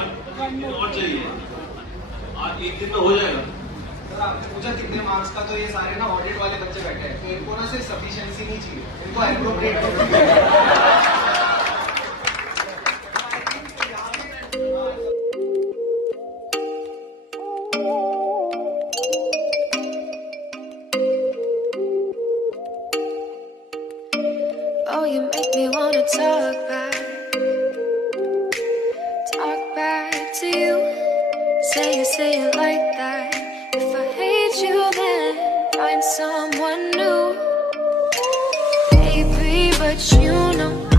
और चाहिए आज एक दिन में हो जाएगा। सर आपने पूछा कितने मार्क्स का, तो ये सारे ना ऑडिट वाले बच्चे बैठे हैं, तो इनको ना सिर्फ सफिशिएंसी नहीं चाहिए, इनको appropriate Oh, you make me wanna talk back to you. Say it like that. If I hate you, then find someone new. Baby, but you know